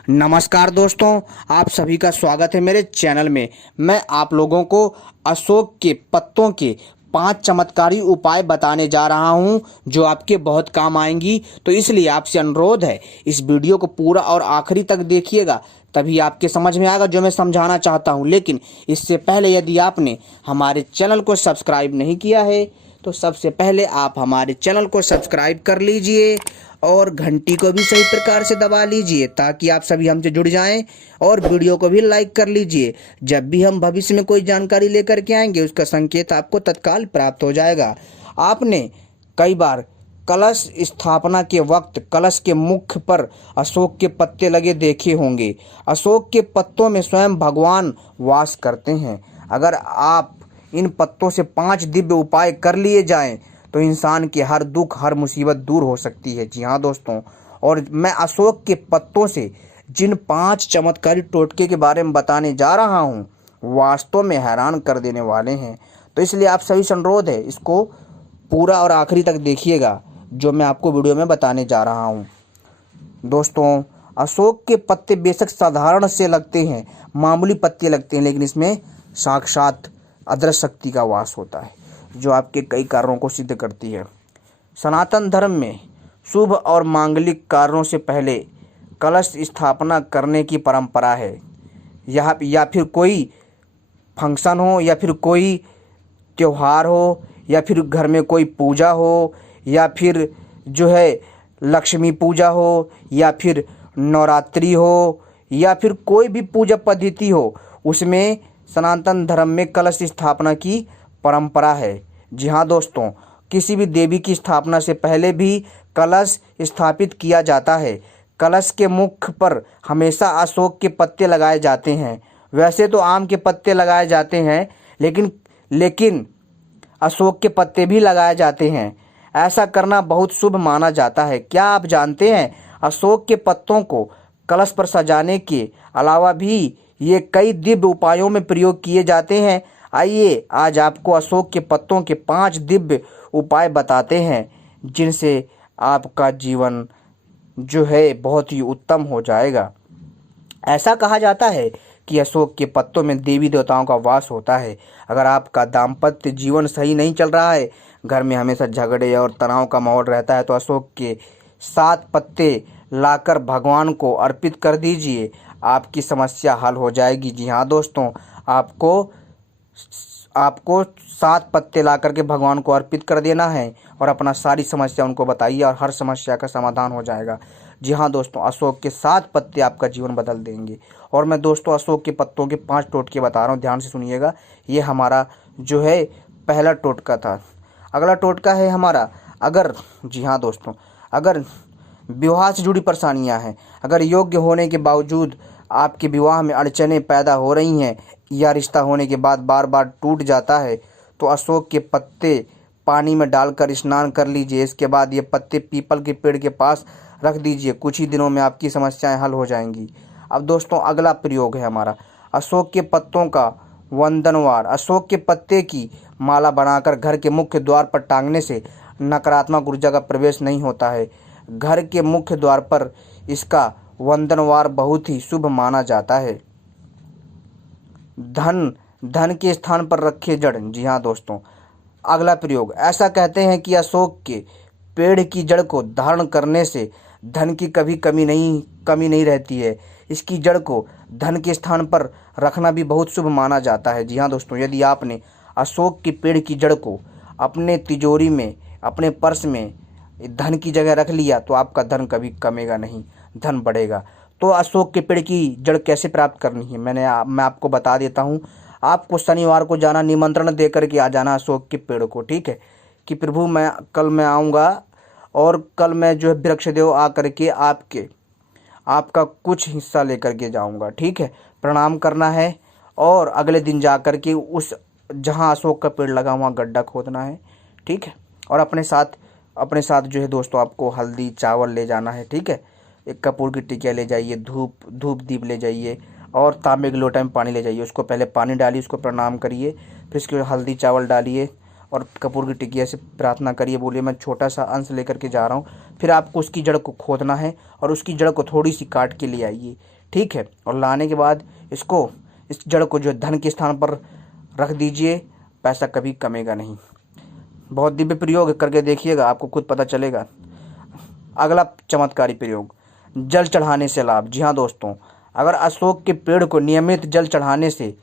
नमस्कार दोस्तों, आप सभी का स्वागत है मेरे चैनल में। मैं आप लोगों को अशोक के पत्तों के 5 चमत्कारी उपाय बताने जा रहा हूं जो आपके बहुत काम आएंगी। तो इसलिए आपसे अनुरोध है, इस वीडियो को पूरा और आखिरी तक देखिएगा, तभी आपके समझ में आएगा जो मैं समझाना चाहता हूं। लेकिन इससे पहले यदि आपने हमारे चैनल को सब्सक्राइब नहीं किया है तो सबसे पहले आप हमारे चैनल को सब्सक्राइब कर लीजिए और घंटी को भी सही प्रकार से दबा लीजिए ताकि आप सभी हमसे जुड़ जाएं, और वीडियो को भी लाइक कर लीजिए। जब भी हम भविष्य में कोई जानकारी लेकर के आएंगे उसका संकेत आपको तत्काल प्राप्त हो जाएगा। आपने कई बार कलश स्थापना के वक्त कलश के मुख पर अशोक के पत्ते लगे देखे होंगे। अशोक के पत्तों में स्वयं भगवान वास करते हैं। अगर आप इन पत्तों से 5 दिव्य उपाय कर लिए जाएं तो इंसान के हर दुख हर मुसीबत दूर हो सकती है। जी हाँ दोस्तों, और मैं अशोक के पत्तों से जिन 5 चमत्कारी टोटके के बारे में बताने जा रहा हूँ वास्तव में हैरान कर देने वाले हैं। तो इसलिए आप सभी से अनुरोध है, इसको पूरा और आखिरी तक देखिएगा जो मैं आपको वीडियो में बताने जा रहा हूँ। दोस्तों, अशोक के पत्ते बेशक साधारण से लगते हैं, मामूली पत्ते लगते हैं, लेकिन इसमें साक्षात अदृश्य शक्ति का वास होता है जो आपके कई कार्यों को सिद्ध करती है। सनातन धर्म में शुभ और मांगलिक कार्यों से पहले कलश स्थापना करने की परंपरा है। या फिर कोई फंक्शन हो, या फिर कोई त्योहार हो, या फिर घर में कोई पूजा हो, या फिर जो है लक्ष्मी पूजा हो, या फिर नवरात्रि हो, या फिर कोई भी पूजा पद्धति हो, उसमें सनातन धर्म में कलश स्थापना की परंपरा है। जी हाँ दोस्तों, किसी भी देवी की स्थापना से पहले भी कलश स्थापित किया जाता है। कलश के मुख पर हमेशा अशोक के पत्ते लगाए जाते हैं। वैसे तो आम के पत्ते लगाए जाते हैं, लेकिन अशोक के पत्ते भी लगाए जाते हैं। ऐसा करना बहुत शुभ माना जाता है। क्या आप जानते हैं, अशोक के पत्तों को कलश पर सजाने के अलावा भी ये कई दिव्य उपायों में प्रयोग किए जाते हैं। आइए आज आपको अशोक के पत्तों के 5 दिव्य उपाय बताते हैं जिनसे आपका जीवन जो है बहुत ही उत्तम हो जाएगा। ऐसा कहा जाता है कि अशोक के पत्तों में देवी देवताओं का वास होता है। अगर आपका दाम्पत्य जीवन सही नहीं चल रहा है, घर में हमेशा झगड़े और तनाव का माहौल रहता है, तो अशोक के 7 पत्ते लाकर भगवान को अर्पित कर दीजिए, आपकी समस्या हल हो जाएगी। जी हाँ दोस्तों, आपको 7 पत्ते ला करके भगवान को अर्पित कर देना है और अपना सारी समस्या उनको बताइए और हर समस्या का समाधान हो जाएगा। जी हाँ दोस्तों, अशोक के 7 पत्ते आपका जीवन बदल देंगे। और मैं दोस्तों अशोक के पत्तों के 5 टोटके बता रहा हूँ, ध्यान से सुनिएगा। ये हमारा जो है पहला टोटका था। अगला टोटका है हमारा, जी हाँ दोस्तों, अगर विवाह से जुड़ी परेशानियां हैं, अगर योग्य होने के बावजूद आपके विवाह में अड़चनें पैदा हो रही हैं या रिश्ता होने के बाद बार बार टूट जाता है, तो अशोक के पत्ते पानी में डालकर स्नान कर लीजिए। इसके बाद ये पत्ते पीपल के पेड़ के पास रख दीजिए। कुछ ही दिनों में आपकी समस्याएं हल हो जाएंगी। अब दोस्तों अगला प्रयोग है हमारा अशोक के पत्तों का वंदनवार। अशोक के पत्ते की माला बनाकर घर के मुख्य द्वार पर टांगने से नकारात्मक ऊर्जा का प्रवेश नहीं होता है। घर के मुख्य द्वार पर इसका वंदनवार बहुत ही शुभ माना जाता है। धन के स्थान पर रखे जड़। जी हाँ दोस्तों, अगला प्रयोग, ऐसा कहते हैं कि अशोक के पेड़ की जड़ को धारण करने से धन की कभी कमी नहीं रहती है। इसकी जड़ को धन के स्थान पर रखना भी बहुत शुभ माना जाता है। जी हाँ दोस्तों, यदि आपने अशोक के पेड़ की जड़ को अपने तिजोरी में, अपने पर्स में धन की जगह रख लिया तो आपका धन कभी कमेगा नहीं, धन बढ़ेगा। तो अशोक के पेड़ की जड़ कैसे प्राप्त करनी है मैं आपको बता देता हूँ। आपको शनिवार को जाना, निमंत्रण दे करके आ जाना अशोक के पेड़ को, ठीक है, कि प्रभु कल मैं आऊँगा और कल मैं जो है वृक्षदेव आ करके आपका कुछ हिस्सा लेकर के जाऊँगा, ठीक है। प्रणाम करना है और अगले दिन जा कर के उस जहाँ अशोक का पेड़ लगा वहाँ गड्ढा खोदना है, ठीक है। और अपने साथ जो है दोस्तों आपको हल्दी चावल ले जाना है, ठीक है। एक कपूर की टिकिया ले जाइए, धूप दीप ले जाइए और तांबे के लोटे में पानी ले जाइए। उसको पहले पानी डालिए, उसको प्रणाम करिए, फिर उसके हल्दी चावल डालिए और कपूर की टिकिया से प्रार्थना करिए, बोलिए मैं छोटा सा अंश लेकर के जा रहा हूँ। फिर आपको उसकी जड़ को खोदना है और उसकी जड़ को थोड़ी सी काट के ले आइए, ठीक है। और लाने के बाद इस जड़ को जो धन के स्थान पर रख दीजिए, पैसा कभी कमेगा नहीं। बहुत दिव्य प्रयोग करके देखिएगा, आपको खुद पता चलेगा। अगला चमत्कारी प्रयोग, जल चढ़ाने से लाभ। जी हाँ दोस्तों, अगर अशोक के पेड़ को नियमित जल चढ़ाने से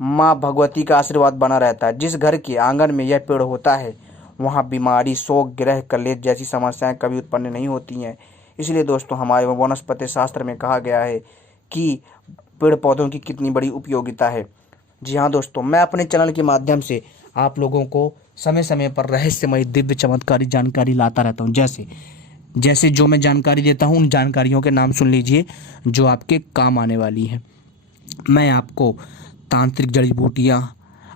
माँ भगवती का आशीर्वाद बना रहता है। जिस घर के आंगन में यह पेड़ होता है वहाँ बीमारी, शोक, ग्रह कलेश जैसी समस्याएं कभी उत्पन्न नहीं होती हैं। इसलिए दोस्तों हमारे वनस्पति शास्त्र में कहा गया है कि पेड़ पौधों की कितनी बड़ी उपयोगिता है। जी हाँ दोस्तों, मैं अपने चैनल के माध्यम से आप लोगों को समय समय पर रहस्यमय दिव्य चमत्कारी जानकारी लाता रहता हूँ। जैसे जो मैं जानकारी देता हूँ उन जानकारियों के नाम सुन लीजिए जो आपके काम आने वाली है। मैं आपको तांत्रिक जड़ी बूटियाँ,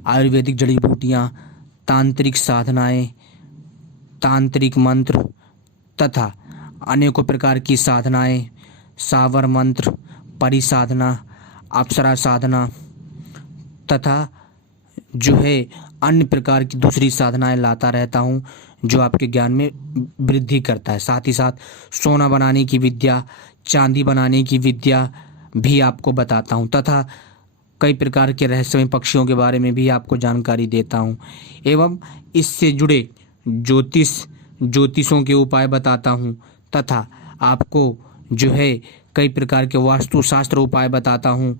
आयुर्वेदिक जड़ी बूटियाँ, तांत्रिक साधनाएं, तांत्रिक मंत्र तथा अनेकों प्रकार की साधनाएं, सावर मंत्र, परिसाधना, अप्सरा साधना तथा जो है अन्य प्रकार की दूसरी साधनाएं लाता रहता हूं जो आपके ज्ञान में वृद्धि करता है। साथ ही साथ सोना बनाने की विद्या, चांदी बनाने की विद्या भी आपको बताता हूं तथा कई प्रकार के रहस्यमय पक्षियों के बारे में भी आपको जानकारी देता हूं एवं इससे जुड़े ज्योतिषों के उपाय बताता हूं तथा आपको जो है कई प्रकार के वास्तुशास्त्र उपाय बताता हूं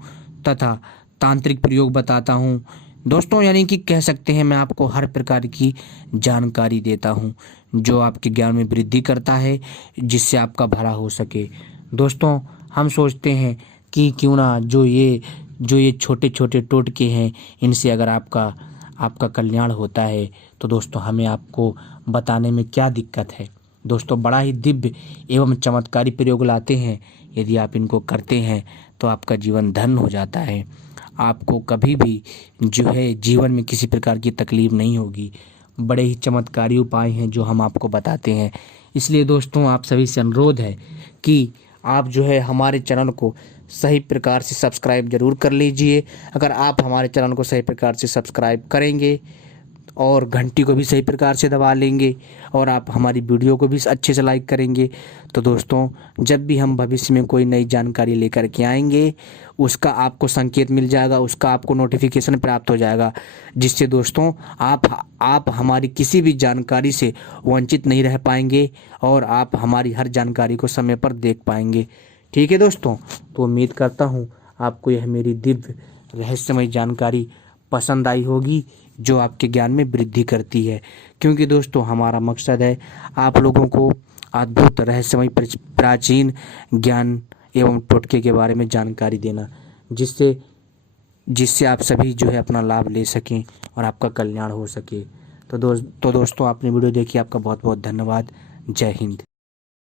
तथा तांत्रिक प्रयोग बताता हूं दोस्तों। यानी कि कह सकते हैं मैं आपको हर प्रकार की जानकारी देता हूं जो आपके ज्ञान में वृद्धि करता है, जिससे आपका भला हो सके। दोस्तों हम सोचते हैं कि क्यों ना जो ये छोटे छोटे टोटके हैं इनसे अगर आपका कल्याण होता है तो दोस्तों हमें आपको बताने में क्या दिक्कत है। दोस्तों बड़ा ही दिव्य एवं चमत्कारी प्रयोग लाते हैं, यदि आप इनको करते हैं तो आपका जीवन धन्य हो जाता है। आपको कभी भी जो है जीवन में किसी प्रकार की तकलीफ नहीं होगी। बड़े ही चमत्कारी उपाय हैं जो हम आपको बताते हैं। इसलिए दोस्तों आप सभी से अनुरोध है कि आप जो है हमारे चैनल को सही प्रकार से सब्सक्राइब जरूर कर लीजिए। अगर आप हमारे चैनल को सही प्रकार से सब्सक्राइब करेंगे और घंटी को भी सही प्रकार से दबा लेंगे और आप हमारी वीडियो को भी अच्छे से लाइक करेंगे तो दोस्तों जब भी हम भविष्य में कोई नई जानकारी लेकर के आएंगे उसका आपको संकेत मिल जाएगा, उसका आपको नोटिफिकेशन प्राप्त हो जाएगा, जिससे दोस्तों आप हमारी किसी भी जानकारी से वंचित नहीं रह पाएंगे और आप हमारी हर जानकारी को समय पर देख पाएंगे। ठीक है दोस्तों, तो उम्मीद करता हूँ आपको यह मेरी दिव्य रहस्यमय जानकारी पसंद आई होगी जो आपके ज्ञान में वृद्धि करती है, क्योंकि दोस्तों हमारा मकसद है आप लोगों को अद्भुत रहस्यमय प्राचीन ज्ञान एवं टोटके के बारे में जानकारी देना, जिससे आप सभी जो है अपना लाभ ले सकें और आपका कल्याण हो सके। तो दोस्तों आपने वीडियो देखी, आपका बहुत बहुत धन्यवाद। जय हिंद।